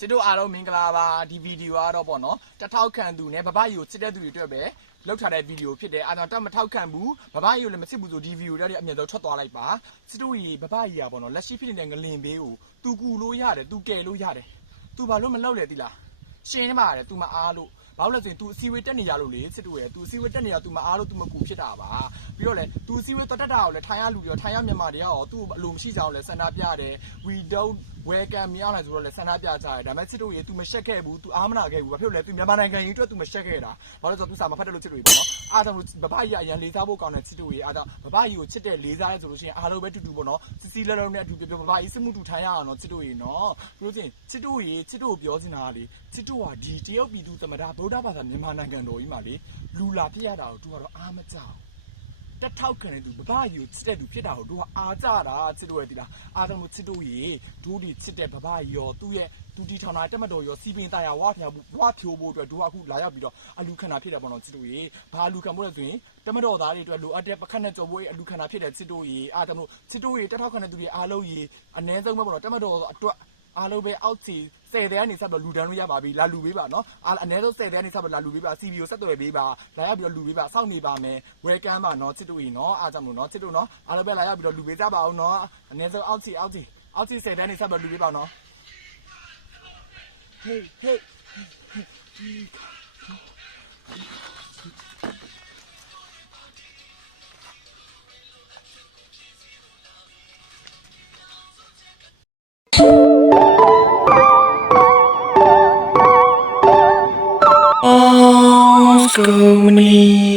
ချစ်တို့အားလုံးမင်္ဂလာပါဒီဗီဒီယိုကတော့ပေါ့နော်တထောက်ခံသူနဲ့ဘဘကြီးကိုချစ်တဲ့သူတွေအတွက်ပဲလောက်ထားတဲ့ဗီဒီယိုဖြစ်တယ်အားကြောင့်တမထောက်ခံဘူးဘဘကြီးကိုလည်းမချစ်ဘူးဆိုဒီဗီဒီယိုတွေအမြင်ဆုံးထွက်သွားလိုက်ပါချစ်တို့ကြီးဘဘကြီးကပေါ့နော်လက်ရှိဖြစ်နေတဲ့ငလင်ဘေးကိုသူကူလို့ရတယ်သူကယ်လို့ရတယ်သူဘာလို့မလုပ်လဲတိလားရှင်းနေမှာတယ်သူမအားလို့ဘာလို့လဲဆိုရင် तू အစည်းအဝေးတက်နေရလို့လေစစ်တို့ရဲ့ तू အစည်းအဝေးတက်နေရ तू မအားလို့ तू မကူဖြစ်တာပါပြီးတော့လေ तू အစည်းအဝေးတက်တာကိုလည်းထိုင်ရလူပြီးတော့ထိုင်ရမြန်မာတွေကရော तू အလိုမရှိကြအောင်လဲဆန္ဒပြတယ် we don't welcome မြောက်လာဆိုတော့လဲဆန္ဒပြကြတယ်ဒါပေမဲ့စစ်တို့ရဲ့ तू မရှက်ခဲ့ဘူး तू အားမနာခဲ့ဘူးဘာဖြစ်လို့လဲ तू မြန်မာနိုင်ငံကြီးအတွက် तू မရှက်ခဲ့တာဘာလို့လဲဆိုတော့ तू စာမဖတ်တယ်လို့စစ်တို့ပေါ့နော်အားကြောင့်ဘဘကြီးကအရန်လေးစားဖို့ကောင်းတယ်စစ်တို့ရဲ့အားကြောင့်ဘဘကြီးကိုချစ်တဲ့လေးစားရဲဆိုလို့ရှိရင်အားလုံးပဲတူတူပေါ့နော်စစ်စီလုံးနဲ့အတူပြောဘဘကြီးစစ်မှုတူထိုင်ရအောင်နော်စစ်တို့ရဲ့နော်ပြီးလို့ချင်းစစ်တို့ရဲ့စစ်တို့ပြောနေတာလေစစ်တို့ကဒီတရုတ်ပြည်သူသမ္မတဗုဒ္ဓဘာသာမြန်မာနိုင်ငံတော်ကြီးမှာလေလူလာဖြစ်ရတာကို तू ကတော့အားမကြောက်တက်ထောက်ခံတဲ့သူဘဘကြီးကိုချစ်တဲ့သူဖြစ်တာကို तू ကအားကြတာချစ်တို့ရဲ့ဒီလားအားကြောင့်ချစ်တို့ရေတို့ဒီချစ်တဲ့ဘဘကြီးရောသူ့ရဲ့သူတီထောင်တာတက်မတော်ရောစီပင်တာယာဝါဖျားဖို့ဝါဖြိုးဖို့အတွက်တို့အခုလာရောက်ပြီးတော့အလူခန္ဓာဖြစ်တယ်ပေါ့နော်ချစ်တို့ရေဘာလူခံဖို့လဲဆိုရင်တက်မတော်သားတွေအတွက်လိုအပ်တဲ့ပခတ်နဲ့ကြော်ဖို့အလူခန္ဓာဖြစ်တယ်ချစ်တို့ရေအားကြောင့်ချစ်တို့ရေတက်ထောက်ခံတဲ့သူတွေအားလုံးရေအ ਨੇ ဆုံးပဲပေါ့နော်တက်မတော်အတွက်အားလုံးပဲအောက်ချီ10တဲကနေစပြီးလူတန်းလို့ရပါပြီလာလူပေးပါနော်အနည်းဆုံး10တဲကနေစပြီးလာလူပေးပါ CV ကိုဆက်သွယ်ပေးပါလာရောက်ပြီးတော့လူပေးပါစောင့်နေပါမယ် welcome ပါနော်ချစ်တို့ကြီးနော်အားကြောင့်လို့နော်ချစ်တို့နော်အားလုံးပဲလာရောက်ပြီးတော့လူပေးကြပါအောင်နော်အနည်းဆုံးအောက်ချီ10တဲနေစပြီးလူပေးပါနော် hey hey Oh, so many.